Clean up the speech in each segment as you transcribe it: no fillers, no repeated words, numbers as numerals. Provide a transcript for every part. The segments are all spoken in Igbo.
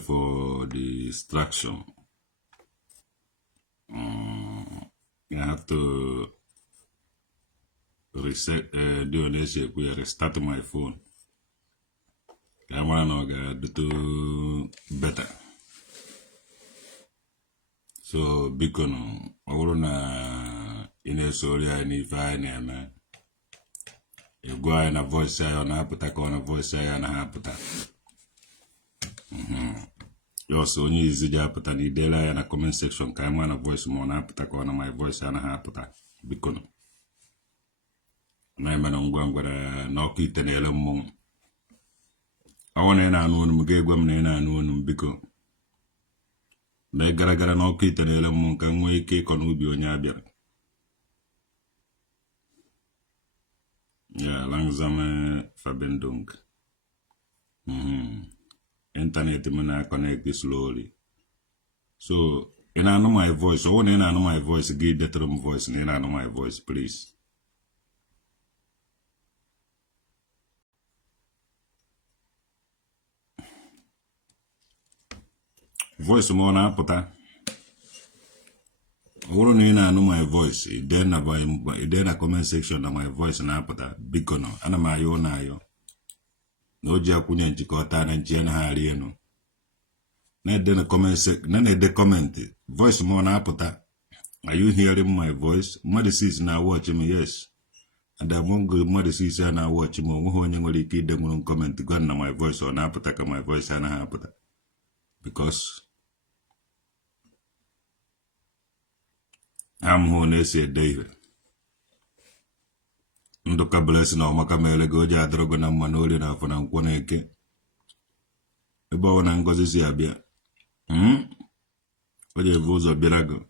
for the distraction. You have to reset, restart my phone. I want to do better. So, because I want to if I am you go in a voice on a put a voice and a put you also need to put an idea in a comment section. Can one a voice more na put a my voice and a put because I'm going to knock it and a mum. I want to know Mugagum and know because they gotta knock it and a mum can we cake on Ubi on Yabia. Yeah, langzame verbindung. Internet I connect this slowly. So, and I know my voice. So when I know my voice, give that room voice, and I know my voice, please. Voice more na puta. When I know my voice, then a comment section of my voice na puta. Bikono, ana mayo na yo. No jakunya nchikota na nchiena harieno. Na then a comment section, na de comment. Voice more na puta. Are you hearing my voice? Mother sees now watching me, yes. And I won't go mother sees now watching me. When you will keep them comment to go on my voice or na puta my voice and a puta. Because I'm who say David. Ndoka blessing or Makamele Goja Drogona Manoli na for Nanquaneke. About an Ngozi Abia. What you voice of Birago.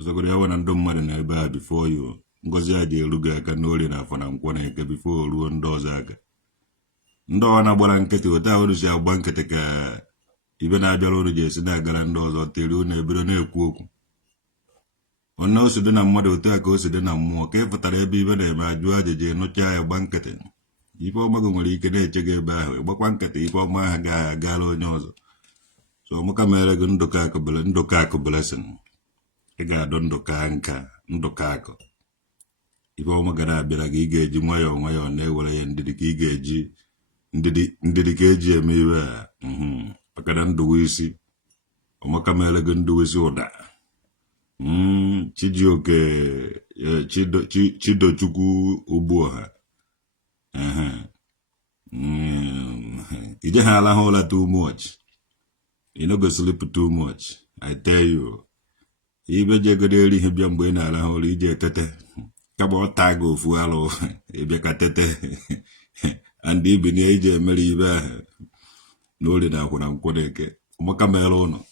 So good I want to do more than I buy before you. Ngozi Luga Canoli na for Nanquaneke before Ruan Dozaga. Ndona Bolanketi without a banketeka. Even I don't just in a galandos or Tilune Brune Cook. On no Sudan mother take us then I'm more careful that I be when I do no child banqueting. If all Magumari can check a bar, but banquet, if all my gallo knows. So Mokamera Gundokako blessing. A garden dokanka, Ndokako. If all Magara be like Gage, my own, never and did the Gage, did the Gage, me, Pakadan do we see. Omakamela Gundu is order. Chidioke Chido Chuku Ubuha. You just have a whole too much. You know, go sleep too much. I tell you. Even Jagodeli Hibiambuena, la holy jetete. Cabo Tago Fualo, Ebecatete. And even age Meriva. No, that when I'm Kodeke. Mocamelono.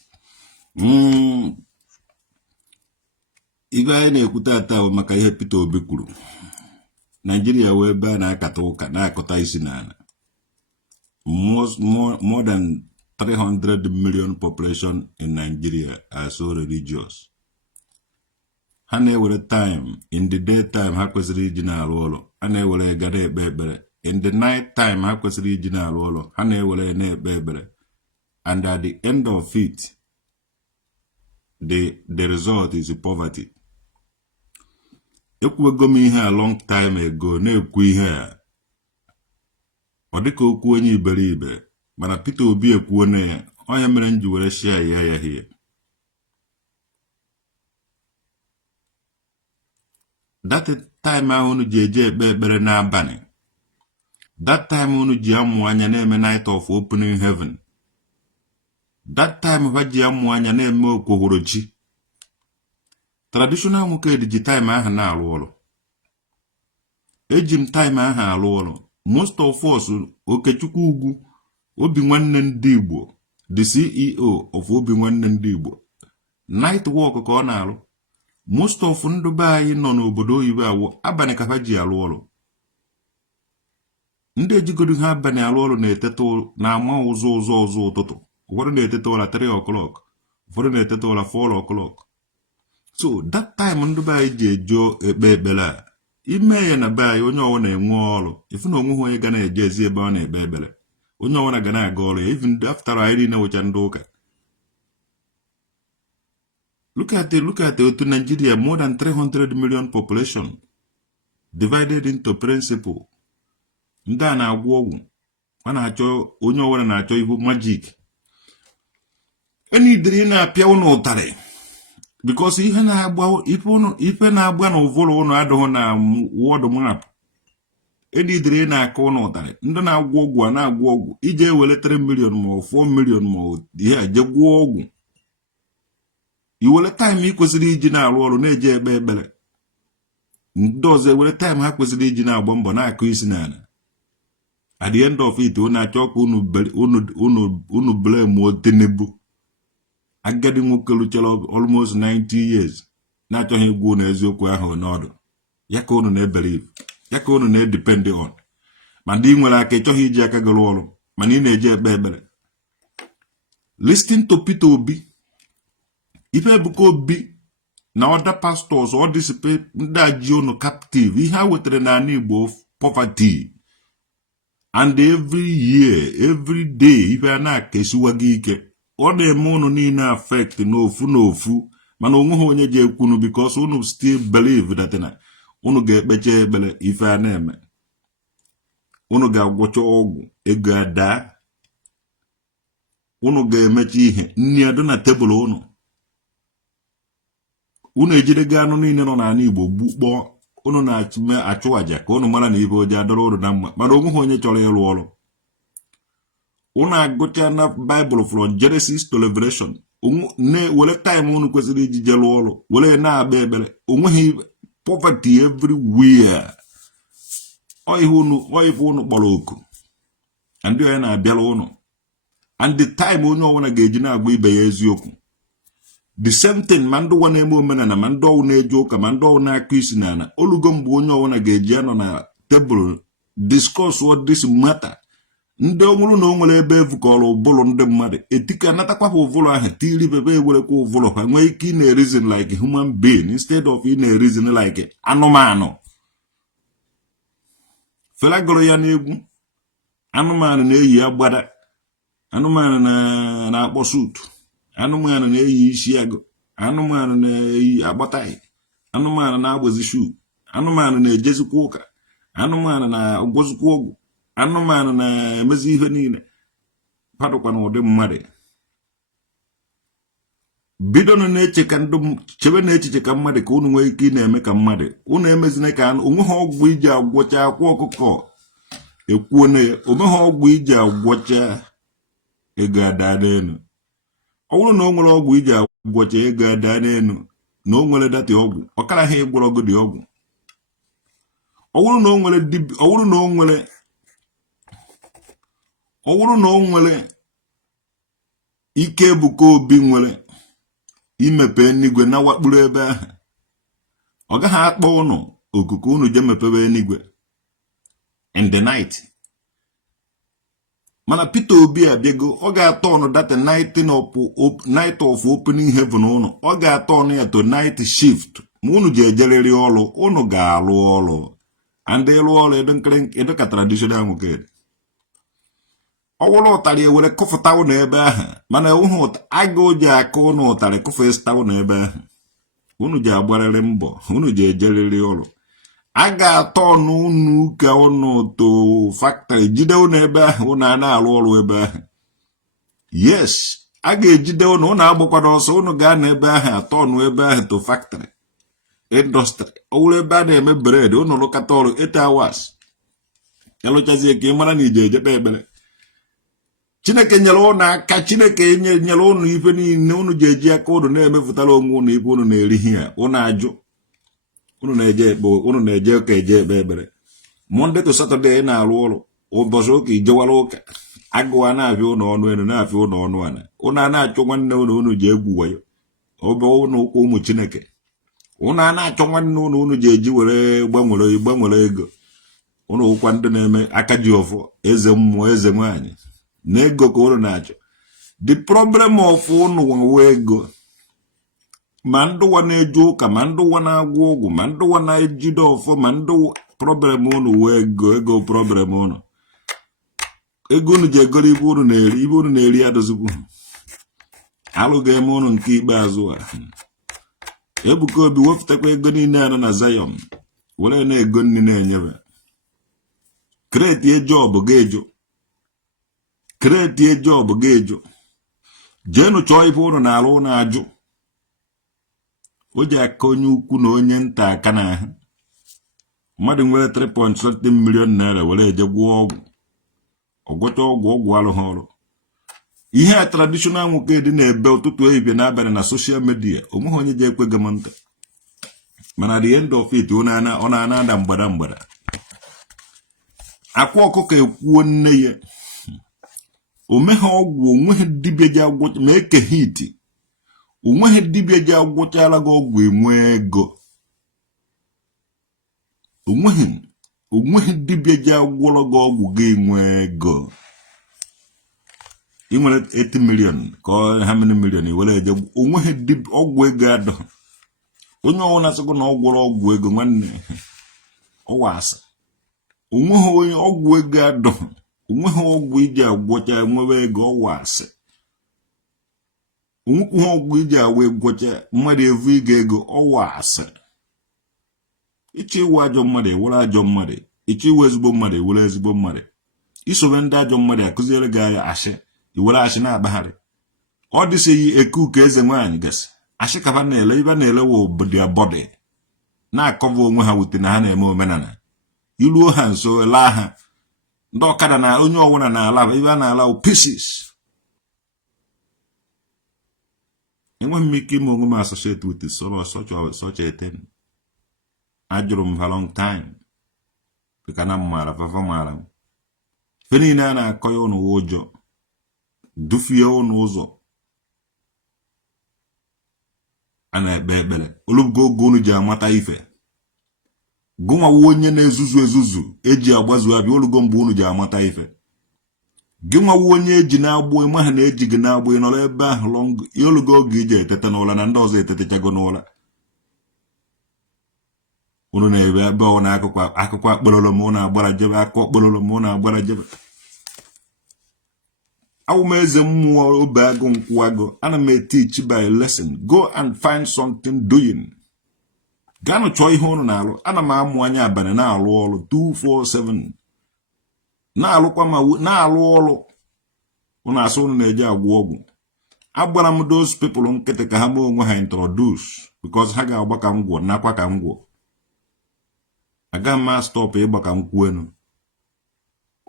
Iga ene kutata wa makaihe pito obikuru. Nigeria weba na akatoka na akota isi nana. More than 300 million population in Nigeria are so religious. Hane were time in the daytime hakwes regional wolo. Hane were gade bebere. In the night time hakwes regional wolo. Hane were ne bebere. And at the end of it, the result is poverty. Ekwego m ihe a long time ago na-ekwu ihe a ọ dịka okwu onye iberibe mana Peter Obi ekwuo na ya onye mere nji were share ya here. That time ahụ unu ji eje ekpe ekpere n'abalị. That time unu ji amụ anya na-eme night of opening heaven. That time ha ji amụ anya na-eme okwohorochi. Traditional nwoke dị time aha na-arụ ọrụ. Ejim time aha arụ ọrụ. Most of us Okechukwu Ugwu Obi nwanne ndị Igbo, the CEO of Obi nwanne ndị Igbo. Night work ka ọ na-arụ. Most of ndị be anyị nọ n'obodo oyibo awụ abalị ka ha ji arụ ọrụ. Ndị ejigodu ha abalị arụ ọrụ na-eteta na-ama ụzọ ụtụtụ. Ụfọdụ na-eteta ụra 3 o'clock. Ụfọdụ na-eteta ụra 4 o'clock. So that time ndị be anyị ji ejo ekpe ekpere ime ya na be anyị onye ọwụ na-enwe ọrụ. Ifu na onwe onye ga na-eje ezi ebe ọ na-ekpe ekpere. Onye ọwụ na ga na-aga ọrụ even after anyị na-ewecha ndị ụka. Look at to Nigeria, more than 300 million population, divided into principle. Ndị a na-agwọ ọgwụ, a na-achọ onye ọwara na-achọ ibu magic. Enidiri na-apịa ụnụ ụtarị, because ife na-agba na ụvụrụ ụnụ adịghị na wọd map. Enidiri na-aka ụnụ ụtarị, ndị na-agwọ ọgwụ a na-agwọ ọgwụ ije ewere 3 million ma 4 million ma ihe je gwụọ ọgwụ. Iwere time ị kwesịrị iji na-arụ ọrụ na-eje ekpe ekpere. Ndị ọzọ ewere time ha kwesịrị iji na-agba mbọ na-akụ isi n'ala. At the end of it, na-achọ ka unu blame Tinubu. Agadi nwoke luchara almost 90 years. Na-achọghị igwu na eziokwu ahụ n'ọdụ. Ya ka unu na-ebelieve. Ya ka unu na-edepend on. Ma ndị nwere aka ịchọghị iji aka gụrụ ọrụ, mana ị na-eje ekpe ekpere. Listen to Peter Obi. Ife Ebuka Obi na other pastors all this ndị aji unu captive. Ihe ha wetara na ala Igbo poverty. And every year, every day, ife a na-akesiwa gị ike. Ọ na-eme unu niile affect n'ofu. Mana onwe ha onye ji ekwunu because unu still believe that na unu ga-ekpecha ekpere ife a na-eme. Unu ga-agwọcha ọgwụ ego ada. Unu ga-emecha ihe nni adọ na tebụl unu. Unu ejidega anụ niile nọ n'ala Igbo gbukpọọ. Unu na-achụ aja ka unu mara na ibe oji adọrọ unu na mma. Mana onwe ha onye chọrọ ịrụ ọrụ. Unu agụcha na Bible from Genesis to Revelation. Were time unu kwesịrị iji je lụọ ọrụ. Were na-agba ekpere. Onweghị poverty everywhere. Ọ ife unu kpọrọ oku. Ndị onye na-abịara unu. And the time onye ọwụna ga-eji na-agba ibe ya eziokwu. The same thing, ma ndị ụwa na-eme omenala, ma ndị ọwụ na-eje ụka, ma ndị ọwụ na-akụ isi n'ala. Olugo mgbe onye ọwụna ga-eji anọ na tebụl discuss what this matter. Ndị ọnwụrụ na o nwere ebe evukọrọ ụbụrụ ndị mmadụ. Etika natakwa ụbụrụ ahụ tiri bebe ewerekwa ụbụrụ ha nwee ike ị na-reason like human being instead of ị na-reason like anụmanụ. Fela gụrụ ya n'egwu. Anụmanụ na-eyi agbada. Anụmanụ na-akpọ suit. Anụmanụ na-eyi isi agụ. Anụmanụ na-eyi agbataghị. Anụmanụ na-agbazi shoe. Anụmanụ na-ejezikwa ụka. Anụmanụ na-agwọzikwa ọgwụ. Anụmanụ na-emezi ihe niile. Padụkwa na ụdị mmadụ. Bido chebe na-echiche ka mmadụ ka unu nwee ike ị na-eme ka mmadụ. Unu emezine ka onwe ha ọgwụ iji agwọcha akwa ọkụkọ. Ekwuo na ya, onwe ha ọgwụ iji agwọcha ego ada n'elu. Ọ bụrụ na o nwere ọgwụ iji agwọcha ego ada n'elu na o nwere data ọgwụ, ọ kara ha ịgwọrọ gị dị ọgwụ. Ọ bụrụ na o nwere ike Ebuka Obi nwere imepe enigwe na wakpuru ebe ahụ. Ọ gaghị akpọ ụnụ okuku unu je mepebe enigwe in the night. Mana Peter Obi abịago, ọ ga-atọ ọnụ data night of opening heaven ụnụ. Ọ ga-atọ ọnụ ya to night shift. Ma unu ji ejeriri ọrụ, unu ga-alụ ọrụ. And ịlụ ọrụ edo ka traditional nwoke. Ọ wụrụ ụtarị ewere kọfụta ụnụ ebe ahụ. Mana ewuhụ agụ ji aka ụnụ ụtarị kọfụta ụnụ ebe ahụ. Unu ji agbarịrị mbọ, unu ji ejeriri ọrụ. A ga-atọ ọnụ unu ka ụnụ to factory jide ụnụ ebe ahụ ụnụ a na-alụ ọrụ ebe ahụ. Yes, a ga-ejide ụnụ agbakwado ọsọ ụnụ gaa na ebe ahụ atọ ọnụ ebe ahụ to factory industry. Ọ wụrụ ebe a na-eme bread ụnụ lụkata ọrụ 8 hours. Elụchazie ka ị mara na ije ejekpe ekpere. Chineke nyere ụnụ aka, Chineke nyere ụnụ ife niile ụnụ ji eji aka ụnụ na-emepụtara onwe ụnụ ife ụnụ na-erihi ya. Ụnụ ajụ. Unu na-eje ụka eje ekpe ekpere. Monday to Saturday na-arụ ọrụ. Ụbọchị ụka ijewara ụka. Agụwa na-afịa ụnụ ọnụ elu na-afịa ụnụ ọnụ ala. Ụnụ a na-achọ nwanne ụnụ ji egwu wayo. Ọbụ ụnụ ụkwụ ụmụ Chineke. Ụnụ a na-achọ nwanne ụnụ ji eji were gbanwere ego. Ụnụ ụkwa ndị na-eme aka ji ọfọ, eze mmụọ, eze nwaanyị. Na ego ka ụnụ na-achọ. The problem of ụnụ nwe ego. Ma ndụwa na-eje ụka, ma ndụwa na-agwọ ọgwụ, ma ndụwa na-ejide ọfọ, ma ndụ problem unu wee ego problem unu. Ego unu ji egoro ibe unu na-eri adozikwu. Alụ ga-eme unu nke ikpeazụ a. Ebuka Obi wefụtakwa ego niile anọ na Zion were na ego nni na-enyebe. Create job ga-ejo. Create job ga-ejo. Jenu chọọ ife ụlọ na-alụ na-ajụ. O ji aka onye ukwu na onye nta aka n'ahụ. Mmadụ nwere 3.something million naira were eje gwụọ ọgwụ. Ọgwọcha ọgwụ alụghị ọrụ. Ihe a traditional nwoke dị na-ebe ụtụtụ ehihie n'abalị na social media, onweghị onye ji ekwe gị ntị. Mana the end of it, ọ na-ana mgbada. Akwa ọkụkọ ekwuo nne ya. O meghe ọgwụ, onweghị dibịa ji agwụcha ma eke hiti. Onweghị dibịa ji agwụchala gị ọgwụ enwe ego. Onweghị dibịa ji agwụlọ gị ọgwụ gị enwe ego. I nwere 80 million ka how many million iwere eje onweghị ọgwụ ego adọ. Onye ọwụ na-asịgo na ọ gwọrọ ọgwụ ego nwanne ọwa asị. Onweghị onye ọgwụ ego adọ. Onweghị ọgwụ iji agwọcha enwewe ego ọwa asị. Onwekwughị ọgwụ iji awa egwọcha mmadụ evu ịga ego ọwa asị. Ịchọ iwe ajọ mmadụ ewere ajọ mmadụ. Ịchọ iwe ezigbo mmadụ ewere ezigbo mmadụ. Isobe ndị ajọ mmadụ akụziere gị ashị. Iwere ashị na-akpagharị. Ọ dịsịghị eku ka eze nwaanyị gasị. Ashị ka na-ele ibe na-ele wo their body. Na-akọva onwe ha wute na ha na-eme omenala. Iluo ha nso laa ha. Ndị ọkada na onye ọwụna na-ala ibe a na-ala pieces. Enweghị m ike ime onwe m associate with such a thing. Ajụrụ m ha long time. Bika na mmara fafa mara m. Fe niile a na-akọ ya ụnụ ụjọ. Dufie ụnụ ụzọ. A na-ekpe ekpere. Olugo oge unu ji amata ife. Gụnwawo onye na-ezuzu eji agbazu abịa olugo mgbe unu ji amata ife. Gịnwawo onye eji na-agbụ ịma ha na-eji gị na-agbụ ịnọrọ ebe ahụ long olugo oge iji etete n'ụla na ndị ọzọ etetechago n'ụla. Unu na-ebe ebe ọ na akụkọ akpọrọrọ m ụnụ agbara jebe akụkọ kpọrọrọ m ụnụ agbara jebe. Awumeze mmụọ obe agụ nkwụ agụ. Ana m teach by lesson. Go and find something doing. Gano chọọ ihe ụnụ na-alụ. Ana m amụ anya abalị na-alụ ọrụ 247. Na-alụkwa ma na-alụ ọrụ. Ụnụ asị ụnụ na-eje agwụ ọgwụ. Agbara m those people nkịtị ka ha mee onwe ha introduce because ha ga-agba ka ngwọ nakwa ka ngwọ. Aga m stop ịgba ka nkwụ enu.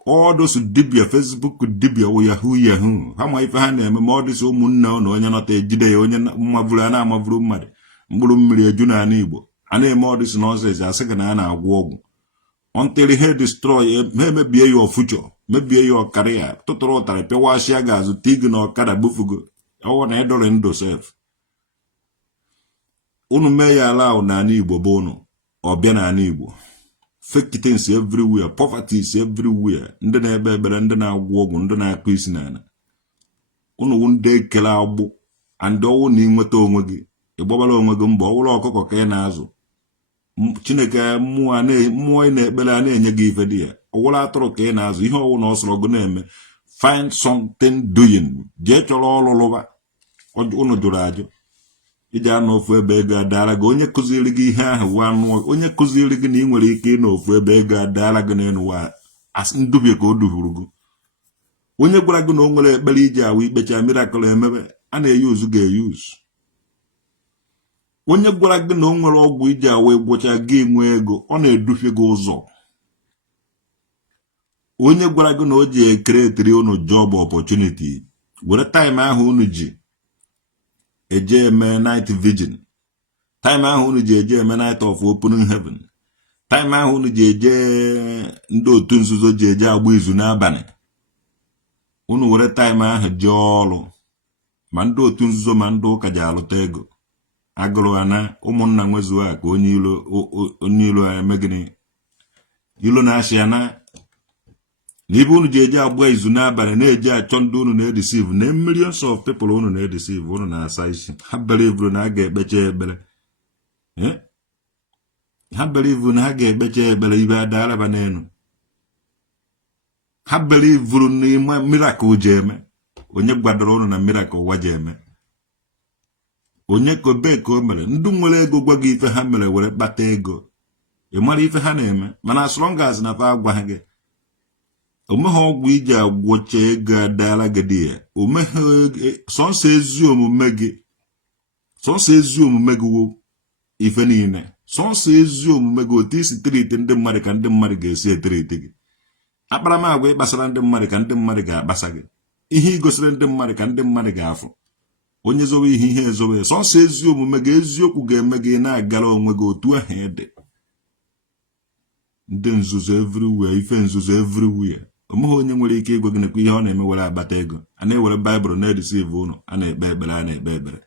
All those dibia Facebook dibia wo yahoo. Ha ma ife ha na-eme ma ọ dịsị ụmụnne ụnụ onye nọta ejide ya onye mmavuru a na-amavuru mmadụ. Mkpụrụ mmiri eju na ala Igbo. A na-eme ọ dịsị nọọsesi asị gị na a na-agwụ ọgwụ. Until he destroy ha emebie your future. Mebie your career. Tụtụrụ ụtarị pịawashịa gị azụ tig na ọkada bufugo. Ọwụ na ịdọrọ ndụ sef. Unu mee ya ala na ala Igbo bụ unu. Ọbịa na ala Igbo. Fake things everywhere. Poverty is everywhere. Ndị na-ebe ebere, ndị na-agwụ ọgwụ, ndị na-akụ isi n'ala. Unu ndị ekele agbụ. And ọwụ na ịnweta onwe gị. Ịgbabara onwe gị mbọ ọwụrụ ọkụkọ ka ị na-azụ. Chineke mmụọ ị na-ekpere a na-enye gị ife dị ya. Ọwụrụ atụrụ ka ị na-azụ. Ihe ọwụ na ọsọrọ gị na-eme. Find something doing. Jee chọrọ ọrụ lụba. Unu jụrụ ajụ. Iji anọ ofu ebe ego adara gị onye kụziri gị ihe ahụ anụ onye kụziri gị na ị nwere ike ịnọ ofu ebe ego adara gị n'elu wa ndubie ka o duhuru gị. Onye gwara gị na o nwere ekpere iji awụ ikpecha miracle emebe a na-eyuzu ga-eyuzu. Onye gwara gị na o nwere ọgwụ iji awụ egbocha gị nwe ego ọ na-edufie gị ụzọ. Onye gwara gị na o ji ekretiri unu job opportunity were time ahụ unu ji eje eme night vigil. Time ahụ unu ji eje eme night of opening heaven. Time ahụ unu ji eje ndị otu nzuzo ji eje agba izu n'abalị. Unu were time ahụ jee ọrụ. Ma ndị otu nzuzo ma ndị ụka ji alụta ego. Agụrụ ana ụmụnna nwezuo a ka onye ilo eme gịnị. Ilo na-ashị ya na ibe unu ji eje agba izu n'abalị na-eje achọ ndị unu na-edeceive na millions of people unu na-edeceive unu na-asa isi. Ha believe na ha ga-ekpecha ekpere. Ha believe na ha ga-ekpecha ekpere ibe adalaba n'elu. Ha believe na miracle ji eme. Onye gbadoro unu na miracle ụwa ji eme. onye ka obe ka o mere ndị nwere ego gwa gị ife ha mere were kpata ego ị mara ife ha na-eme mana as long as na fa agwa gị omeghe ọgwụ iji agwọcha ego adala gị dị ya omeghe sọnsọ ezi omume gị wo ife niile sọnsọ ezi omume gị otu isi triti ndị mmadụ ka ndị mmadụ ga-esi etriti gị akparamagwa ịkpasara ndị mmadụ ka ndị mmadụ ga-akpasa gị ihe igosiri ndị mmadụ ka ndị mmadụ ga-afụ onye zowe ihe ezowe sọnsọ ezi omume gị eziokwu ga-eme gị na-agara onwe gị otu ahụ ede ndị nzuzo everywhere ife nzuzo everywhere omeghe onye nwere ike ịgwa gị nekwa ihe ọ na-eme were agbata ego a na-ewere baịbụl na-edisive ụnụ a na-ekpe ekpere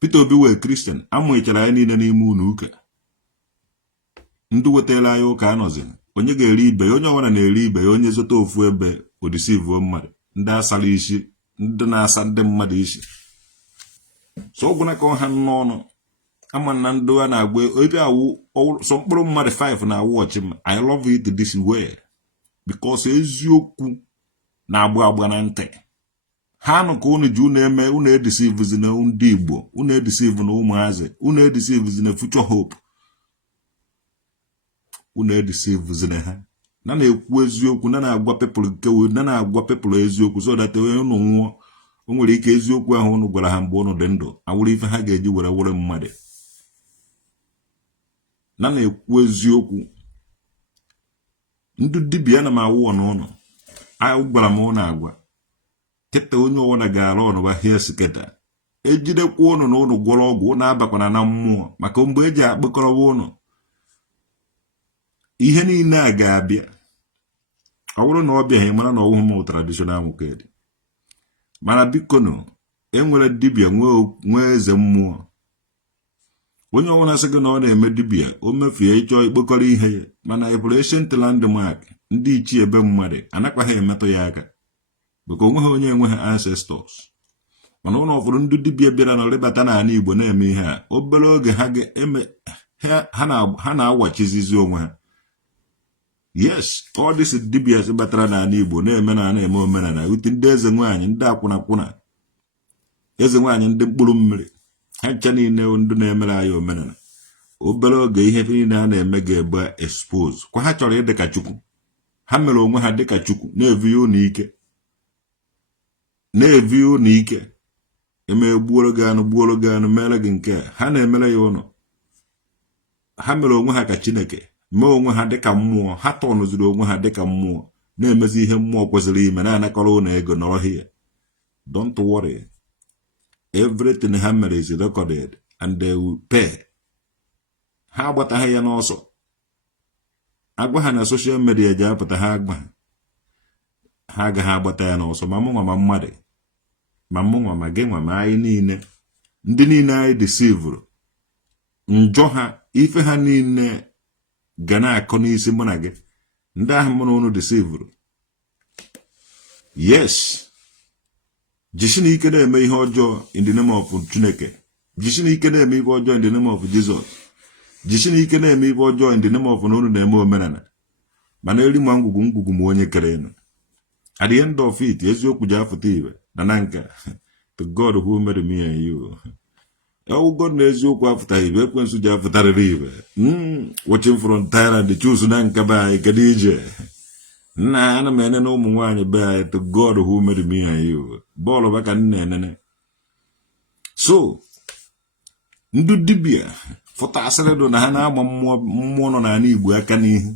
Peter Obi wee Christian amụchara anyị niile n'ime ụlọ ụka ndị wetara anyị ụka anọzi onye ga-eri ibe ya onye ọbụla na-eri ibe ya onye zụta ofu ebe odisive mmadụ ndị asara isi ndị na-asa ndị mmadụ isi so ọgwụna ka ọha n'ọnụ ama na ndị a na-agba ebe awụ so mkpụrụ mmadụ 5 na-awụ ọchị m I love it this way because eziokwu na-agba na ntị ha nụ ka unu ji unu eme unu edisive na ndị Igbo unu edisive na ụmụazị unu edisive na future hope unu edisive na ha na-ekwu eziokwu na-agwa people nke na-agwa people eziokwu so that unu nwụọ o nwere ike eziokwu ahụ unu gwara ha mgbe unu dị ndụ awụrụ ife ha ga-eji were mmadụ na-ekwu eziokwu ndị dibịa na m awụ n'ụlọ anyị gwara m ụnụ agwa keta onye ọwụna ga-arụ ọnụ ba hie siketa ejidekwa ụnụ na ụnụ gwọrọ ọgwụ ụnụ abakwana na mmụọ maka mgbe eji akpịkọrọwa ụnụ ihe niile a ga-abịa ọ bụrụ na ọ bịaghị mara na ọwụhụ m traditional nwoke dị mana biko nụ enwere dibịa nwee eze mmụọ onye ọbụla sị gị na ọ na-eme dibịa o mefie ịchọ ikpokọrọ ihe ya mana Evolution Landmark ndị ichie ebe mmadụ anakwaghị emetụ ya aka maka onweghị onye enweghị ancestors mana ụlọ ụfọdụ ndị dibịa bịara na rịbata n'ala Igbo na-eme ihe a obere oge ha na-awachizizi onwe ha yes all this dibịa batara n'ala Igbo na-eme omenala uti ndị eze nwaanyị ndị akwụnakwụna eze nwaanyị ndị mkpụrụ mmiri ha ncha niile ndị na-emere anyị omenala obere oge ihe niile a na-eme ga-ebe expose kwa ha chọrọ ịdị ka Chukwu ha mere onwe ha dịka Chukwu na-evi ụnụ ike eme gbuoro gị anụ mere gị nke ha na-emere ya ụnụ ha mere onwe ha ka Chineke mee onwe ha dịka mmụọ ha tọnụziri onwe ha dịka mmụọ na-emezi ihe mmụọ kwesịrị ime na-anakọrọ ụnụ ego nọrọ here don't worry everything ha mere is recorded and they will pay ha agbataghị ya n'ọsọ agwa ha na social media ji apụta ha agba ha agaghị agbata ya n'ọsọ ma mụnwa ma mmadụ ma mụnwa ma gị nwa ma anyị niile ndị niile anyị deceive njọ ha ife ha niile ga na-akọ n'isi mụ na gị ndị ahụ mụ na unu deceive yes jisina ike na-eme ihe ọjọọ in the name of Chineke jisina ike na-eme ihe ọjọọ in the name of Jesus jisina ike na-eme ihe ọjọọ in the name of na unu na-eme omenala mana eri ma ngwugwu ma onye kere enu at the end of it eziokwu ji afụta iwe na nka to God who made me and you God na eziokwu afụtaghị iwe ekwensu ji afụtarịrị iwe watching from Thailand choose na nka be anyị kedu ije nna ana m enene ụmụ nwaanyị be anyị to God who made me and you bọọlụ baka nna enene so ndị dibịa fụta asịrị na ha na-agba mmụọ nọ n'ala Igbo aka n'ihu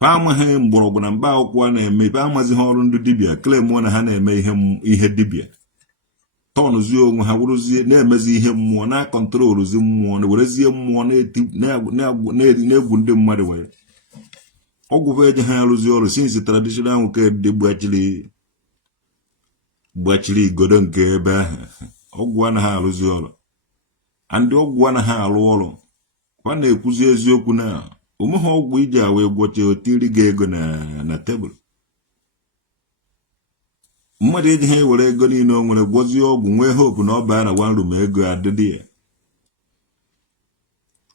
ha amaghị mgbọrọgwụ na mba akwụkwọ a na-eme ibe amazighị ọrụ ndị dibịa klem na ha na-eme ihe dibịa tọnụzie onwe ha wụrụzie na-emezi ihe mmụọ na-akọntroluzi mmụọ na werezie mmụọ na-egwu ndị mmadụ wee ọgwụ eji ha arụzi ọrụ since traditional nwoke dị gbachiri igodo nke ebe ahụ ọgwụ anaghị arụzi ọrụ ndị ọgwụ anaghị arụ ọrụ kwa na-ekwuzi eziokwu na omeghị ọgwụ iji awa egwocha otiri gị ego na tebụl mmadụ ejighị ewere ego niile o nwere gwozie ọgwụ nwee hope na ọ baa na one room ego adịdị ya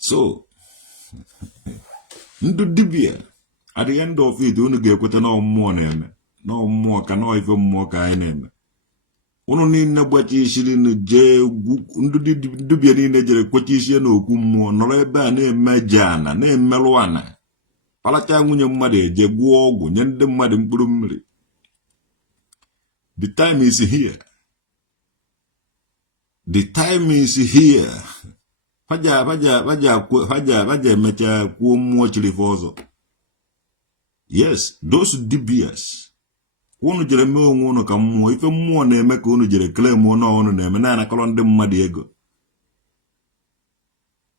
so ndị dibịa at the end of it unu ga-ekweta na mmụọ na-eme na mmụọ ka na ife mmụọ ka anyị na-eme unu niile gbachi ishiri na jee ndubie niile jere kwechi ishie na okwu mmụọ nọrọ ebe a na-eme jana na-emerụ ana kpalacha nwunye mmadụ eje gwụọ ọgwụ nye ndị mmadụ mkpụrụ mmiri. The time is here. The time is here. Faja emecha kwuo mmụọ chirife ọzọ. Yes, those DBS. Unu jere mee onwe unu ka mmụọ, ife mmụọ na-eme ka unu jere claim ọnụ unu na-eme na-anakọrọ ndị mmadụ ego.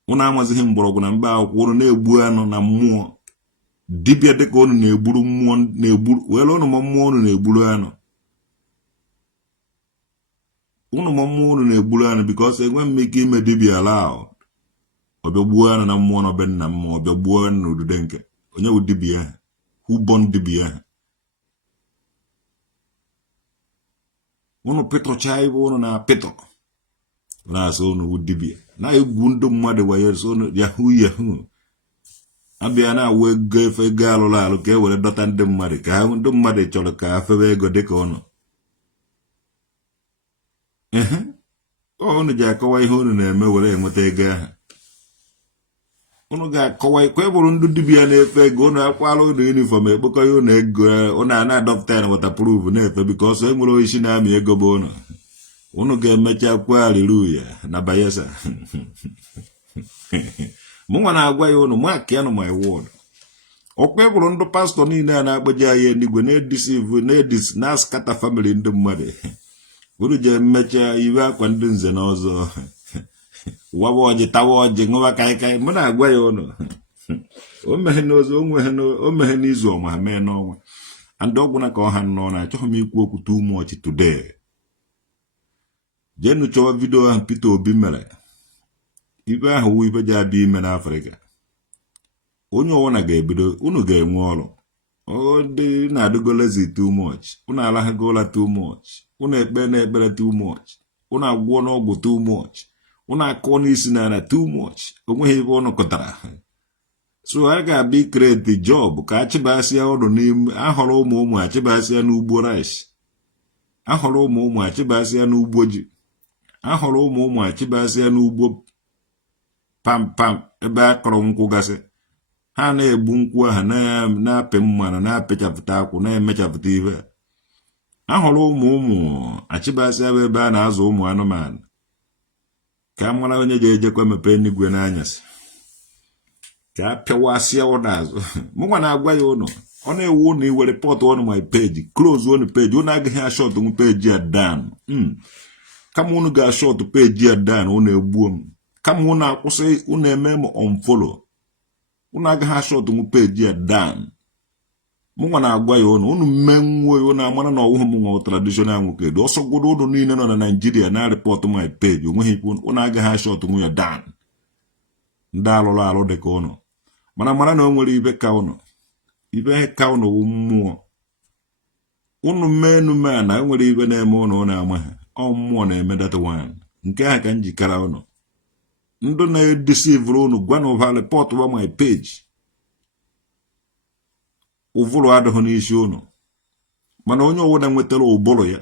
Unu amazighị mgbọrọgwụ na mba akwụkwọ unu na-egbu anụ na mmụọ. Dibịa dịka unu na-egburu mmụọ na-egburu were unu ma mmụọ unu na-egburu anụ. Unu ma mmụọ unu na-egburu anụ because enwe m ike ime dibịa ala ahụ. Ọ bịa gbuo anụ na mmụọ na be nna mmụọ, ọ bịa gbuo anụ na udude nke. Onye wụ dibịa ahụ? Who born dibịa ahụ? Unu pịtọcha ibe unu na-apịtọ. Na-asụ unu wụ dibịa. Na-egwu ndị mmadụ wayo so unu yahoo. Abịa na-awụ ego efe ego alụrụ alụ ka e were dọta ndị mmadụ ka ha ndị mmadụ chọrọ ka ha febe ego dịka unu. Unu ji akọwa ihe unu na-eme were enweta ego ahụ. Unu ga-akọwa ikwe bụrụ ndị dibịa na-efe ego unu akwala unu uniform ekpokọ ya unu ego unu na-adọpụta ya na waterproof na-efe because e nwere oishi na-amị ego bụ unu. Unu ga-emecha kwa haleluya na Bayelsa. Mụnwa na-agwa ya unu mark ya na my word. Okwe bụrụ ndị pastọ niile a na-akpaji anyị enigwe na-deceive na-askata family ndị mmadụ. Unu je emecha iwe akwa ndị nze na ọzọ. Wawa ọjị tawa ọjị ṅụwa kaikai. Mụ na-agwa ya unu. O meghe n'ozu o meghe n'izu ọma ha mee n'ọnwa. Ndị ọgwụ na ka ọha nọ na achọghị m ikwu okwu too much today. Jenu chọwa vidio ahụ Peter Obi mere. Ibe ahụ wu ibe ji abịa ime n'Afrịka. Onye ọwụna ga-ebido unu ga-enwe ọrụ. Ndị na-adịgo lazy too much. Unu alaghịgo ụla too much. Unu ekpe na-ekpere too much. Unu agwụọ n'ọgwụ too much. Unu akọ n'isi n'ala too much. Onweghị ebe unu kọtara. So a ga-abịa create job ka achịbasịa ọrụ n'ime ahọrọ ụmụ achịbasịa n'ugbo rice. Ahọrọ ụmụ achịbasịa n'ugbo ji. Ahọrọ ụmụ achịbasịa n'ugbo pam ebe a kọrọ nkwụ gasị. Ha na-egbu nkwụ ahụ na-apị mmanụ na-apịchapụta akwụ na-emechapụta ihe. Ahọrọ ụmụ achịbasịa ebe a na-azụ ụmụ anụmanụ. Ka mara onye ga-ejekwa mepe enigwe n'anyasị. Ka apịawasịa ụda azụ. Mụnwa na-agwa ya ụnụ. Ọ na-ewu ụnụ iwe report on my page. Close on page. Ụnụ agaghị ashọt nwe page ya down. Kama ụnụ ga-ashọt page ya down ụnụ egbuo m. Kama ụnụ akwụsị ụnụ eme m unfollow. Ụnụ agaghị ashọt nwe page ya down. Mụnwa na-agwa ya ụnụ mmenwe ụnụ amara na ọwụghị m nwa traditional nwoke. Ọsọgodo ụnụ niile nọ na Nigeria na report my page. Onweghị ikwu ụnụ agaghị ashọt nwe ya down. Ndị alụrụ alụ dịka ụnụ. Mara na o nwere ibe ka ụnụ. Ibe ka ụnụ wụ mmụọ. Ụnụ menu na enwere ibe na-eme ụnụ na-amaghị. Ọ mmụọ na-eme that one. Nke ahụ ka njikara ụnụ. Ndị na-edeceive ụnụ gwa na ụva report wa my page. Ụvụrụ adịghị n'isi ụnụ. Mana onye ọwụna nwetara ụbụrụ ya.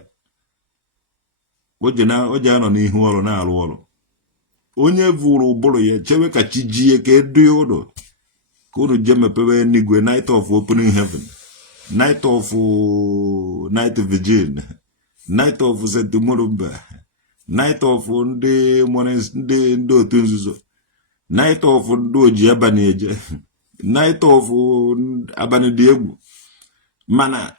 O ji anọ n'ihu ọrụ na-arụ ọrụ. Onye vụrụ ụbụrụ ya chewe ka chi jie ka edu ụlọ. Ka unu je mepewe enigwe night of opening heaven. Night of night vigil. Night of St. Morumba. Night of ndị otu nzuzo. Night of ndị oji abalị eje. Night of abalị dị egwu. Mana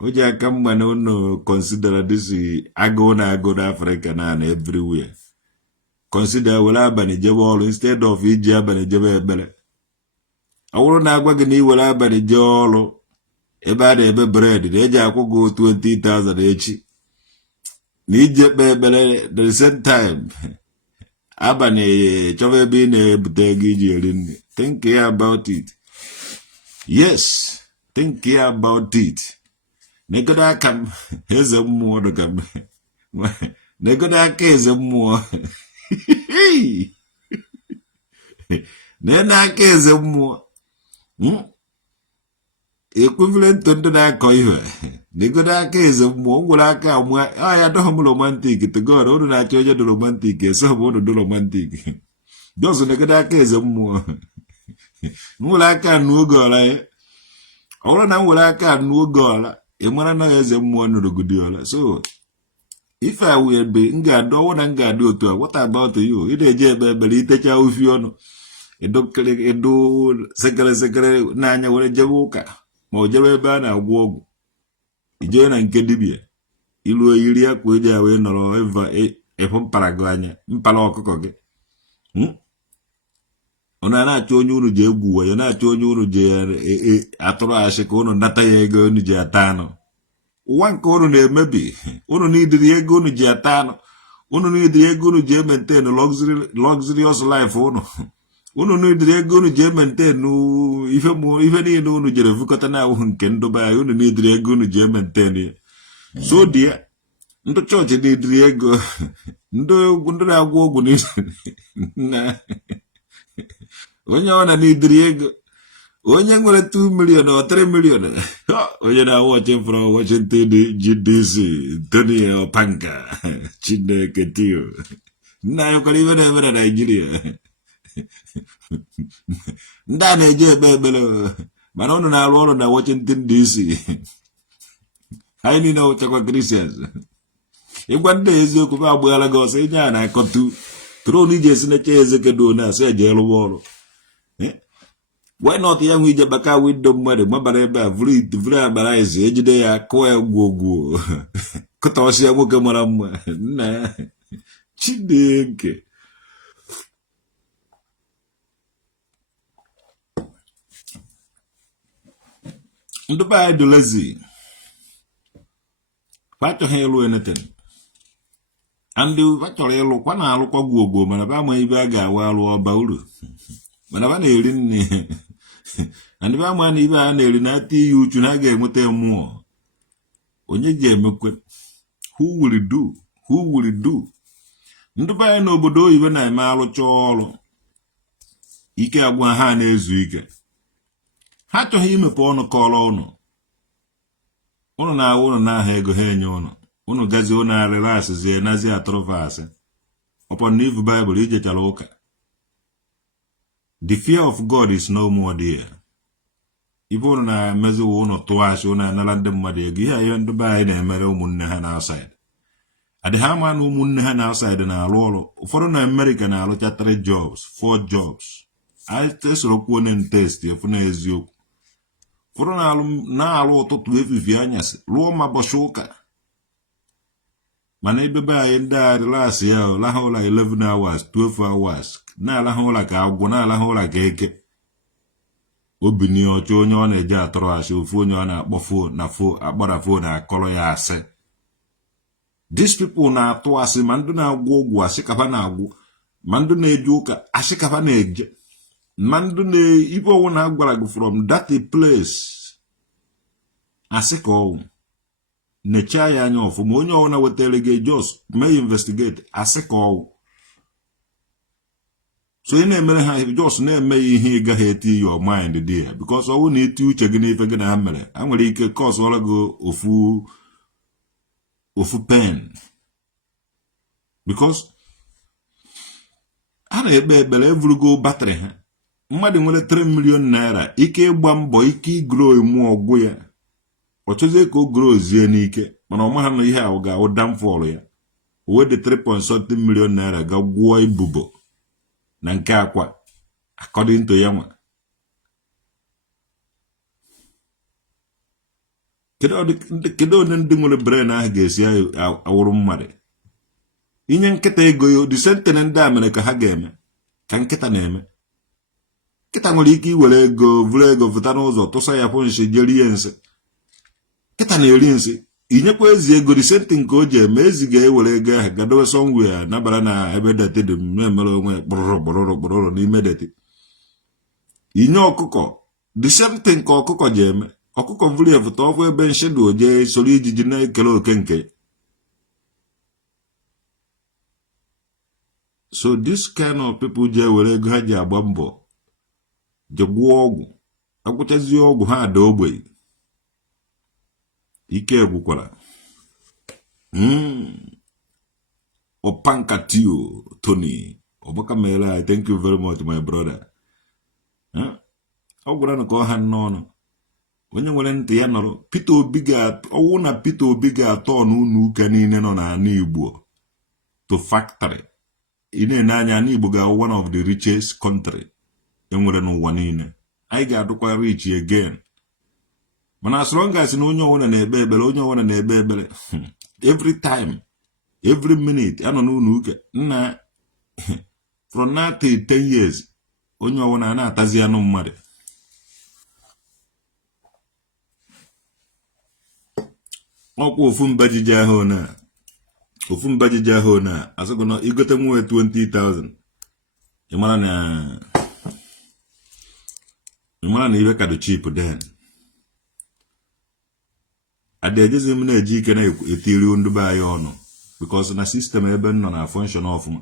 o ji aka mma na unu consider this agụụ na-agụ n'Africa na everywhere. Consider were abalị jebe ọrụ instead of iji abalị jebe ekpere. Ọ bụrụ na agwa gị na iwere abalị jee ọrụ ebe a na-ebe bread na eji akwụ gị 20,000 echi. Na iji ekpe ekpere the same time abalị chọba ebe ị na-ebute ego iji eri nri. Think about it. Yes, think about it. Negodo aka m eze mmụọ dị ka m. Negodo aka eze mmụọ. Nene aka eze mmụọ. Equivalent to ndị na-akọ ihe. Negoda eze mmụọ nwere aka amụa ya adọghị m romantik to God unu na-achọ onye dị romantik eso bụ unu dị romantik dọzụ negoda aka eze mmụọ nwere aka anụ oge ọla ya ọ bụrụ na m nwere aka anụ oge ọla ị mara na eze mmụọ nụrụgodi ọla so ife a wee be m ga-adọ ọwụ na m ga-adị otu a what about you ị na-eje ebe ebere itecha ofi ọnụ edo sekere n'anya were jebe ụka ma o jebe ebe a na-agwọ ọgwụ ijee na nke dibịa ilu yiri ya kwa eji ya wee nọrọ ịfụ mpara gị anya mpara ọkụkọ gị ọ na-achọ onye unu ji egwu ya na-achọ onye unu ji atụrụ asị ka unu nata ya ego unu ji ata anụ ụwa nke unu na-emebi unu n'idiri ego unu ji ata anụ unu n'idiri ego unu ji maintain luxurious life unu n'idiri ego unu ji maintain ife niile unu jere vukọta na ahụhụ nke ndụba ya unu n'idiri ego unu ji maintain ya so dị ya ndị chọọchị n'idiri ego ndị na-agwọ ọgwụ na onye ọ na n'idiri ego onye nwere 2 million or 3 million onye na-awọchi from Washington DC Tony Opanka Chineke tio nna ya kwara ibe na-eme na Nigeria ndị a na-eje ekpe ekpere mana unu na-arụ ọrụ na Washington DC anyị niile wụchakwa Christians ịgwa ndị eziokwu ba agbụghara gị ọsọ inye a na-akọtu tron iji esi necha ezekedo na asị eje rụwa ọrụ why not ya nwe ije baka windo mmadụ gbabara ebe a vụrụ agbara eze ejide ya kụọ ya gwogwo kụtawasịa nwoke mara mma nna ya Chineke ndị be anyị dị lazy achọghị ịlụ anything and achọrọ ịlụ kwa na-alụkwa gwogwo mana ba ama ibe a ga-awa alụ ọba uru mana ba na-eri nne and ba ama na ibe a na-eri na-ata iyi uchu na ga-enweta mmụọ onye ga-emekwe who will do ndị be anyị n'obodo oyibo na-eme alụcha ọrụ ike agwa ha na-ezu ike ha achọghị imepe ọnụ kọrọ ụnụ na-awụ ụnụ n'aha ego ha enye ụnụ gazie ụnụ arịrị asịzie nazi atụrụ vasị upon na ivu Bible ijechara ụka the fear of God is no more there ibe ụnụ na-emeziwa ụnụ tụọ asị ụnụ anara ndị mmadụ ego ihe ndị be anyị na-emere ụmụnne ha na outside adịghị ama na ụmụnne ha na outside na-arụ ọrụ ụfọdụ na America na-arụcha 3 jobs 4 jobs anyị tesoro kwuo na test efu na eziokwu ụfọdụ na-alụ ụtụtụ efifi anyasị rụọ ma bọchị ụka mana ebebe anyị ndị a relax ya laha ụla 11 hours 12 hours na-alaha ụla ka agwụ na-alaha ụla ka eke obi n'ọchọ onye ọ na-eje atọrọ asị ofu onye ọ na-akpọ fon na akpọra fon akọrọ ya asị these people na-atụ asị ma ndị na-agwụ ụgwọ asị kafa na-agwụ ma ndị na-eje ụka asị kafa na-eje ma ndị na-ibe ọnwụ na-agwara gị from that place asị ka ọnwụ nechaa ya anya ọfụma onye ọwụna wetara gị jos mee investigate asị ka ọwụ so ị na-emere ha jos na-eme ya ihe ị gaghị eti your mind dị ya because ọwụ na iti uche gị n'ife gị na ha mere ha nwere ike kọs ọrụ gị ofu pen because ha na-ekpe ekpere evurugo batrị ha mmadụ nwere 3 million naira ike ịgba mbọ ike igro emu ọgwụ ya ọ chọzie ka o grozie n'ike mana ọ maha na ihe ahụ ga-awụ damfọlụ ya o wede 3.something million naira ga gwụọ ibubo na nke akwa according to ya nwa kedu onye ndị nwere brain ahụ ga-esi awụrụ mmadụ inye nkịta ego ya the sentence ndị a mere ka ha ga-eme ka nkịta na-eme nkịta nwere ike iwere ego vụrụ ego vụta n'ụzọ tụsa ya pụ nshi jerie nsị nkịta na-eri nsị inyekwa ezi ego the same thing ka o ji eme ezi ga-ewere ego ahụ gadowe somewhere nabara na ebe deti dị na-emere onwe kpụrụrụ n'ime deti inye ọkụkọ the same thing ka ọkụkọ ji eme ọkụkọ vụrụ evụta ọfụ ebe nshedu oje soro ijiji na-ekele oke nke so this kind of people ji ewere ego ha ji agba mbọ je gwụọ ọgwụ agwụchazie ọgwụ ha ada ogbenye ike gwukwara Opankatio Tony Oboka Mela, I thank you very much, my brother. Ọ gwara na ka ọ ha n'ọnụ onye nwere ntị ya nọrọ Peter Obi ọwụ na Peter Obi ga-atọ n'ụlọ ụka niile nọ n'ala Igbo to factory. Ị na-ene anya ala Igbo ga one of the richest country enwere n'ụwa niile. Anyị ga-adụkwa rich again. Mana as long as na onye ọwụna na-ekpe ekpere onye ọwụna na-ekpe ekpere every time every minute anọ n'ụlọ ụka nna from now till 10 years onye ọwụna na-atazi anụ mmadụ. Ọkwa ofu mbajije ahụ na asọgọ na igote nwe 20,000 ịmara na ibe ka dị cheap then adejezi m na-eji ike na-etiri ndị be anyị ọnụ because na system ebe nọ na function ọfụma.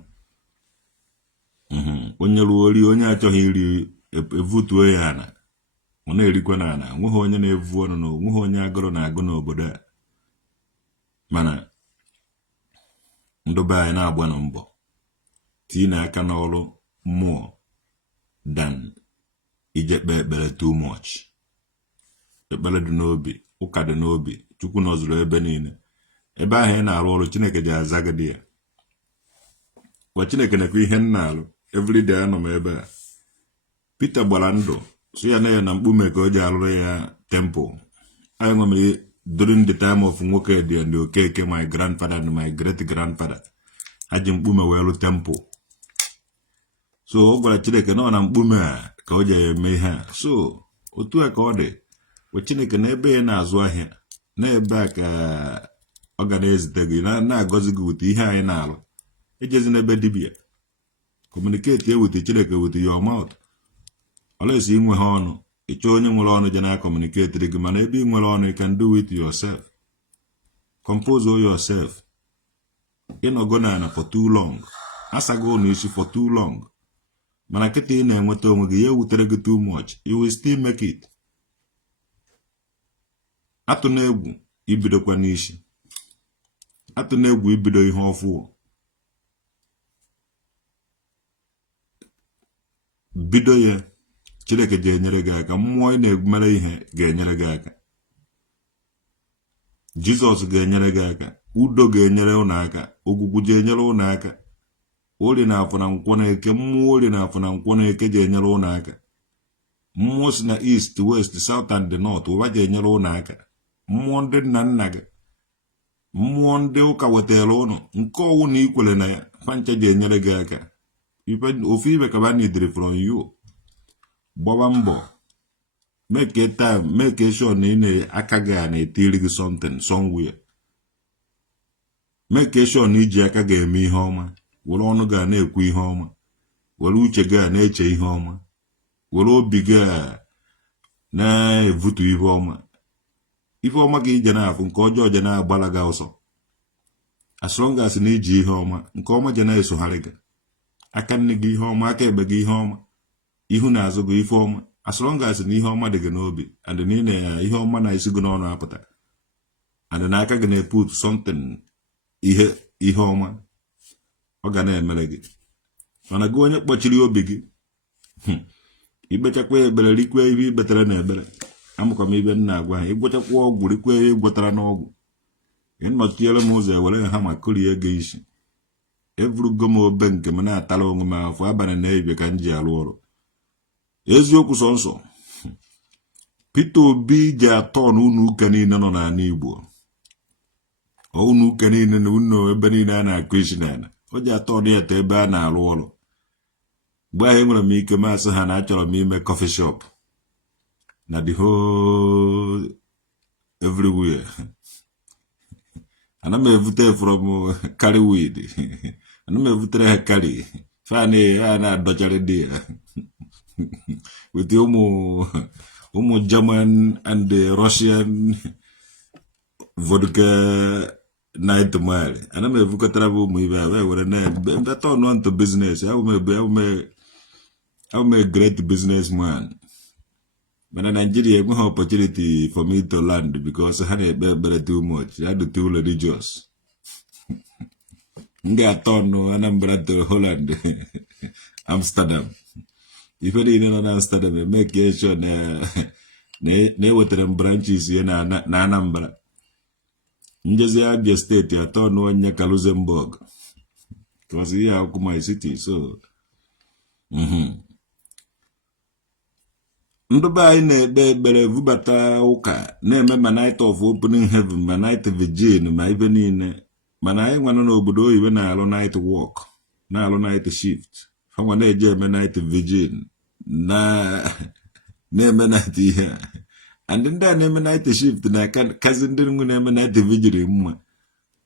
Onye ruo ori onye achọghị iri evutuo ya ana ọ na-erikwa na ana nweghị onye na-evu ọnụ na onweghị onye agụrụ na-agụ n'obodo a. Mana ndị be anyị na-agba na mbọ tinye aka n'ọrụ more than ije kpee ekpere too much. Ekpere dị n'obi, ụka dị n'obi, Chukwu nọzuru ebe niile. Ebe ahụ ị na-arụ ọrụ Chineke ji aza gị dị ya. Kwa Chineke na-ekwe ihe m na-alụ everyday anọ m ebe a. Peter gbara ndụ so ya na ya na mkpume ka o ji alụrụ ya temple. Anyị nwere during the time of nwoke dị ndị Okeke, my grandfather and my great grandfather ha ji mkpume wee lụ temple. So ọ gwara Chineke nọ na mkpume a ka o ji eme ihe a. So otu a ka ọ dị we Chineke na ebe na-azụ ahịa na ebe a ka ọ ga na-ezite gị na-agọzi gị wute ihe anyị na-alụ. Ejezi n'ebe dibịa communicate with Chineke with your mouth. Ọlesi inwe ha ọnụ ịchọ onye nwere ọnụ je na communicate gị, mana ebe ị nwere ọnụ you can do it yourself. Compose yourself. Ịnọgo na for too long asago ụnụ isi for too long mana kịta ị na-enweta onwe gị ya wutere gị too much, you will still make it. Atụ na egwu ibidokwa n'isi, atụ na egwu ibido ihe ọfụ. Bido ya Chineke ga-enyere gị aka, mmụọ ị na-egwumere ihe ga-enyere gị aka, Jizọs ga-enyere gị aka, udo ga-enyere ụnụ aka, ogwugwu ga-enyere ụnụ aka, ori na afọ na nkwọ na eke, mmụọ ori na afọ na nkwọ na eke ga-enyere ụnụ aka, mmụọ si na east, west, south and the north ụwa ga-enyere ụnụ aka, mmụọ ndị nna nna gị, mmụọ ndị ụka wetara ụnụ nke ọwụ na ikwere na ya pancha ga-enyere gị aka. Ofu ibe ka ba nidiri from you. Gbawa mbọ make time, make sure na ị na-aka gị a na-etiri gị something somewhere. Make sure na iji aka ga-eme ihe ọma, were ọnụ gị a na-ekwu ihe ọma, were uche gị a na-eche ihe ọma, were obi gị a na-evutu ihe ọma. Ife ọma gị ije na-afụ nke ọjọọ je na-agbala gị ọsọ. As long as na iji ihe ọma nke ọma je na-esogharị gị. Aka nne gị ihe ọma, aka ebe gị ihe ọma, ihu na-azụ gị ife ọma. As long as na ihe ọma dị gị n'obi and na ihe ọma na-esi gị n'ọnụ apụta and na aka gị na-eput something ihe ọma ọ ga na-emere gị. Mana gị onye kpọchiri obi gị igbechakwa ekpere rikwa ihe ibetere na ekpere. Amụkwa m ibe nna agwa ha igwechakwa ọgwụ rikwa ihe igwetara n'ọgwụ. Ịnọtiere m ụzọ ewere ha ma kụrie gị isi. Evurugo m obe nke m na-atara onwe m afọ abalị na ehihie ka m ji arụ ọrụ. Eziokwu sọnsọ Peter Obi ji atọ n'ụlọ ụka niile nọ n'ala Igbo. Ụlọ ụka niile na ụlọ ebe niile a na-akụ isi n'ala. O ji atọ n'ete ebe a na-arụ ọrụ. Mgbe ahụ enwere m ike masị ha na achọrọ m ime coffee shop na the whole everywhere. Ana m evute from carry weed. Ana m evutere ha carry. Fan a na-adọchara dị ya. With ụmụ German and the Russian vodka night mile. Ana m evukọtara bụ ụmụ ibe a were na turn on to business. I'm a great businessman. But in Nigeria, we have opportunity for me to land because I had a better too much. I had to too religious. Nga turn no Anambra to Holland, Amsterdam. If you didn't know Amsterdam, make sure na wetara branches here na Anambra. Njezi Abia State, I turn no onye ka Luxembourg. Because here I my city, so. Ndị be anyị na-ekpe ekpere vubata ụka na-eme ma night of opening heaven ma night vigil ma ibe niile mana anyị nwanụ n'obodo oyibo na-alụ night walk na-alụ night shift ha nwa na-eje eme night vigil na-eme night ihe and ndị a na-eme night shift na kazi ndị nwe na-eme night vigil mma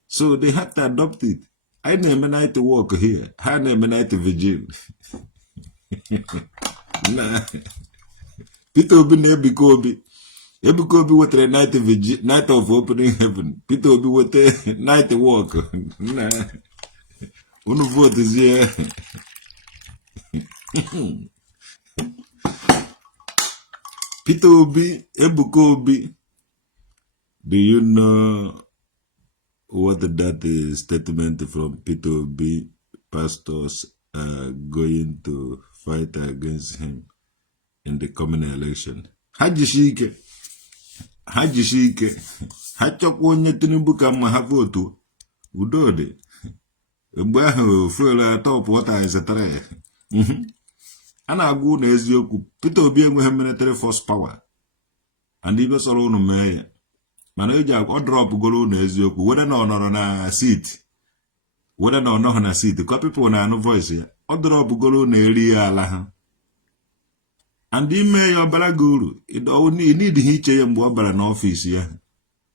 so they have to adopt it. Anyị na-eme night walk here ha na-eme night vigil Peter Obi na Ebuka Obi. Ebuka Obi wetere night of opening heaven. Peter Obi wetere night walk. Unu vote is here. Peter Obi, Ebuka Obi. Do you know what that is statement from Peter Obi? Pastors are going to fight against him in the coming election. Hajishike. Hachokwa onye Tinubu ka mma ha votu. Udode. Mgbe ahụ fuel top water esetara. A na-agwa unu eziokwu. Peter Obi enweghị military force power. And ibe sọrọ unu mee ya. Mana eji ọ drop goro unu eziokwu. Whether na ọ nọrọ na seat. Whether na ọ nọghị na seat. Ka people na-anụ voice ya. Ọ drop goro unu eri ya ala ha. And ime ya ọbara gị uru, need iche ya mgbe ọ bara n'ọfịs ya.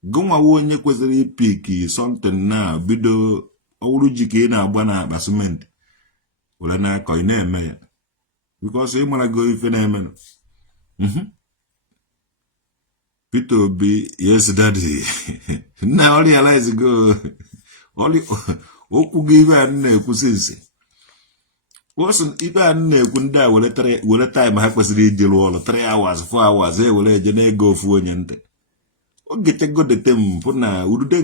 Gụnwawo onye kwesịrị ipiki something na bido ọwụrụ ji ka ị na-agba na akpa cement were na-akọ ị na-eme ya. Because ị mara go ife na-eme. Peter Obi, yes daddy. Na ọ realize go. Okwu gị ife a na-ekwu sinsi. Wasn't ibe a na-ekwu ndị a were time ha kwesịrị iji rụọ ọrụ 3 hours 4 hours were eje na-ego ofu onye ntị. Oge tego dete m pụ na urude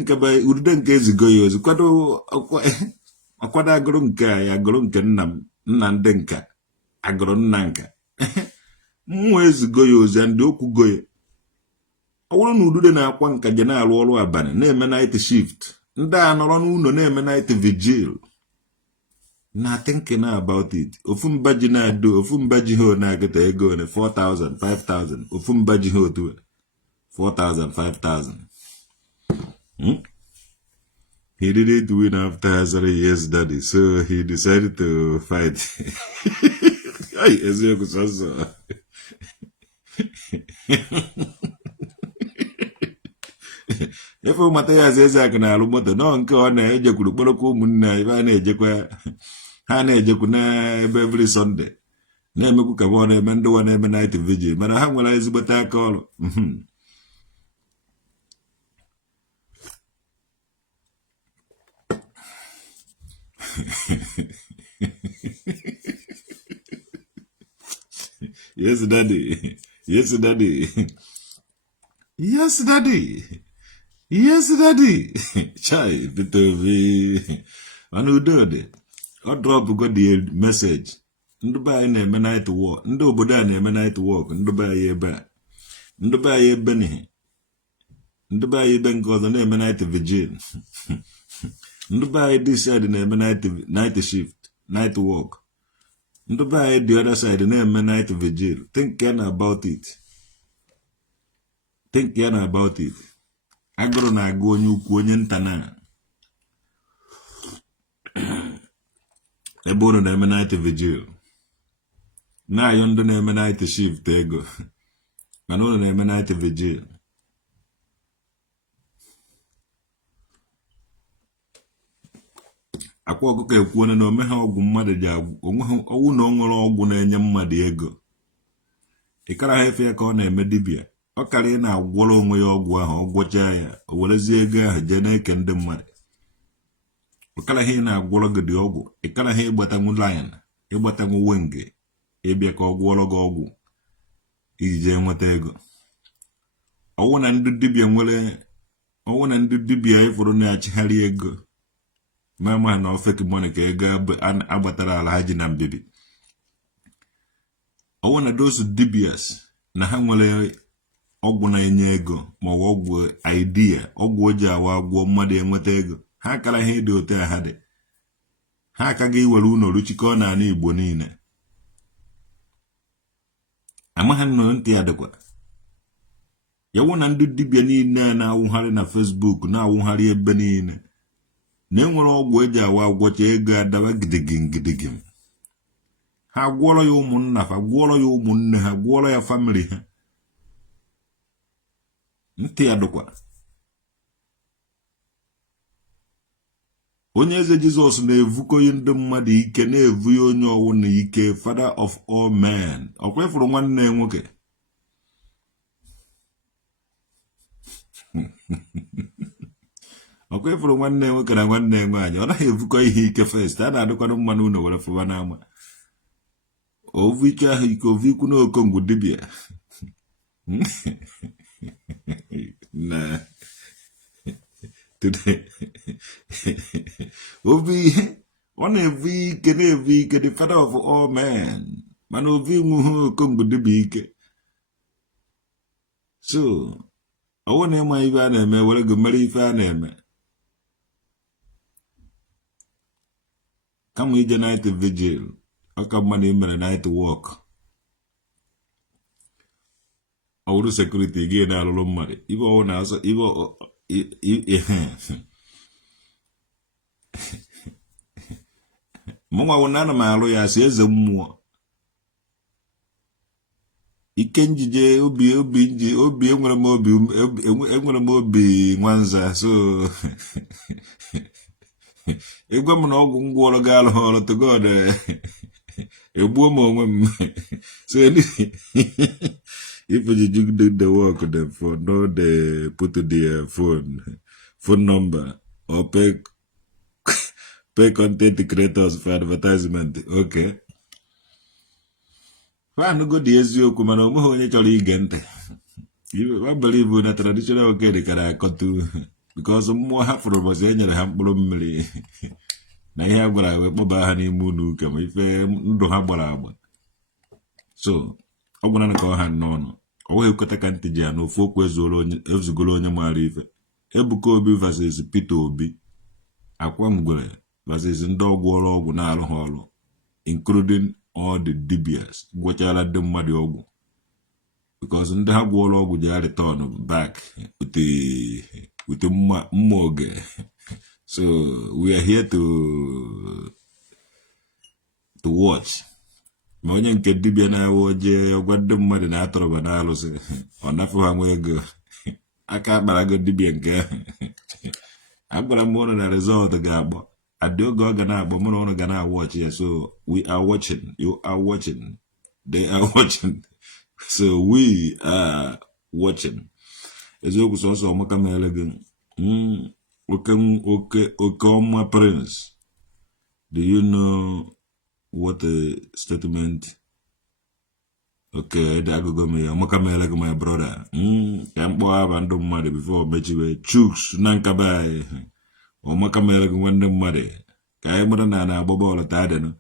nke ezigo ya ozi akwado agụrụ nke ya agụrụ nke nna ndị nka agụrụ nna nka nwa ezigo ya ozi ndị okwu go ya. Ọ bụrụ na udude na-akwa nka je na-arụ ọrụ abalị na-eme night shift ndị a nọrọ n'ụlọ na-eme night vigil. Na thinking about it. Ofumba ji na-ado, ofumba ji ho na-agata ego na 4,000, 5,000. Ofumba ji ho to 4,000, 5,000. He didn't win after 3 years, daddy, so he decided to fight. Ay, eziokwu sọsọ. Efe ụmata ya eze aka na-alụ moto, nọ nke ọ na-ejekwuru kpọrọkwa ụmụnne ebe a na-ejekwa ha na-ejekwu n'ebe every Sunday na-emekwu ka ọ na-eme ndị wa na-eme night vigil mana ha nwere ezigbote aka ọrụ. Yes daddy, yes daddy, yes daddy, yes daddy. Chai Peter Obi Anudode. Ọ drop go the message. Ndị be anyị na-eme night walk. Ndị obodo a na-eme night walk. Ndị be anyị ebe a. Ndị be anyị ebe n'ihe. Ndị be anyị ebe nke ọzọ na-eme night vigil. Ndị be anyị this side na-eme night shift, night walk. Ndị be anyị the other side na-eme night vigil. Think about it. Think about it. Agụrụ na-agụ onye ukwu onye nta na. Ebe unu na-eme night vigil. Na-ayọ ndị na-eme night shift ego. Mana unu na-eme night vigil. Akwa Okuko ekwuona na omegha ọgwụ mmadụ ji agwụ ọwụ na ọ nwere ọgwụ na-enye mmadụ ego. Ịkara ha efe ya ka ọ na-eme dibịa. Ọ kara ị na-agwọrọ onwe ya ọgwụ ahụ ọ gwọchaa ya o werezie ego ahụ jee na-eke ndị mmadụ. Ọkara ha ị na-agwọrọ gị dị ọgwụ ịkara ha ịgbatanwu lion ịgbatanwu wenge ịbịa ka ọ gwọrọ gị ọgwụ iji jee nweta ego. Ọwụ na ndị dibịa nwere ọwụ na ndị dibịa ịfụrụ na-achịgharị ego ma na fake money ka ego agbatara ala ha ji na mbibi. Ọwụ na those dibias na ha nwere ọgwụ na-enye ego ma ọgwụ idea, ọgwụ o ji awa agwọ mmadụ enweta ego, ha akara ihe dị otu ha dị. Ha akaghị iwere ụlọ ruchikọ na ala Igbo niile. Amaghị nnọọ ntị ya dịkwa. Ya wụ na ndị dibịa niile na-awụgharị na Facebook na-awụgharị ebe niile na-enwere ọgwụ eji awa agwọcha ego adawa gidigim. Ha gwọrọ ya ụmụnna ha, gwọrọ ya ụmụnne ha, gwọrọ ya famili ha. Ntị ya dịkwa. Onye eze Jizọs na-evukọghị ndị mmadụ ike, na-evu ya onye ọwụ na ike, Father of all men. Ọkwa ịfụrụ nwanne nwoke ọkwa ịfụrụ nwanne nwoke na nwanne nwaanyị, ọ naghị evukọ ihe ike first. A na-adịkwanụ mmanụ ụlọ were fụba n'ama. Ovu ike ahụ ike ovu ikwu na okongwu dibịa na ovu ihe ọ na-evu ike the Father of all men, mana ovu inwu ha okongwu dibịa ike. So ọwụ na ịma ife a na-eme were go mere ife a na-eme. Kama ije night vigil, ọka mmadụ imere night walk. Ọwụrụ security gị na-alụrụ mmadụ ibe ọwụ na-asọ ibe mụnwa wụ na ana m alụ ya si eze mmụọ. Ike njije obi enwere m obi nwanza. So egwe m na ọgwụ ngwọrọ ga-alụ ha ọrụ to God egbuo m onwe m. So if you do the work then for no they put the phone number or pay content creators for advertisement. Okay. Fan go dị eziokwu mana onweghị onye chọrọ ige ntị. I believe na traditional okay dị kara akọtu because mmụọ ha fụrụ ụbọchị e nyere ha mkpụrụ mmiri na ihe a gwara wee kpọba ha n'ime ụlọ ụka ma ife ndụ ha gbara agba. So ọ gwara na ka ọ ha n'ọnụ ọ wee kweta ka ntị ji ya n'ofu okwu ezugoro onye maara ife. Ebuka Obi versus Peter Obi, Akwa Ngwere versus ndị ọgwụrụ ọgwụ na-arụ ha ọrụ, including all the dibias gwachara ndị mmadụ ọgwụ, because ndị ha gwụrụ ọgwụ ji return back with mma oge. So we are here to watch. Ma onye nke dibịa na-awa oje ọgwa ndị mmadụ na-atọrọba na-alụsị ọ nafụ ha nwa ego aka akpara go dibịa nke ahụ. Agwara m ụlọ na result ga-agba adị oge ọ ga na-agba mụ na ụlọ ga na-awọchi ya. So we are watching, you are watching, they are watching, so we are watching. Eziokwu sọsọ ọmaka mere gị oke ọma Prince. Do you know what a statement? Okay, dagogo me amaka mere gị my brother. Ka mkpọ aba ndị mmadụ before mechiwe chuks na nkabai. Ọmaka mere gị nwanne mmadụ ka anyị mara na agba bọọlụ taa dị no.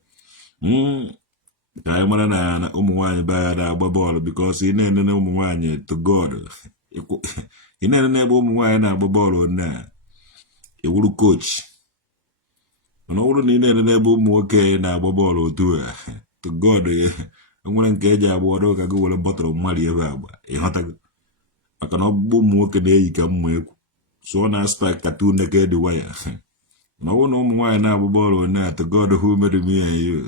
Ka anyị mara na ụmụ nwaanyị baa na-agba bọọlụ because ị na-enene ụmụ nwaanyị to God. Ị na-enene ebe ụmụ nwaanyị na-agba bọọlụ na ewuru coach. Mana ọ bụrụ na ị na-enene ebe ụmụ nwoke na-agba bọọlụ otu a to God enwere nke eji agba ọdụ ka gị were bọtụrụ mmadụ ebe agba ịghọtago. Maka na ọgbụgbọ ụmụ nwoke na-eyi ka mma ekwu so ọ na-aspect cartoon naked wire. Na ọ bụrụ na ụmụ nwaanyị na-agba bọọlụ na to God who made me and you.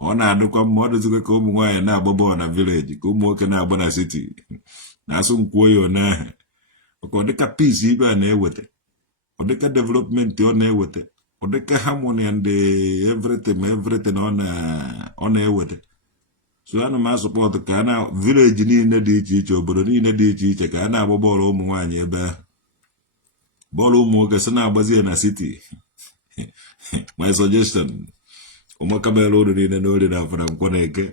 Ọ na-adịkwa mma ọ dịzikwa ka ụmụ nwaanyị na-agba bọọlụ na village ka ụmụ nwoke na-agba na city na-asụ nkwuo ya ọnahụ. Maka ọ dịka peace ibe a na-eweta, ọ dịka development ọ na-eweta, ọ dịka harmony and everything ọ na-eweta. So ana m asọpọtụ ka a na village niile dị iche iche, obodo niile dị iche iche ka a na-agba bọọlụ ụmụ nwaanyị ebe ahụ. Bọọlụ ụmụ nwoke sị na-agbazi na city. My suggestion, ụmụaka mere ụlọ niile n'ori na afọ na nkwọ na eke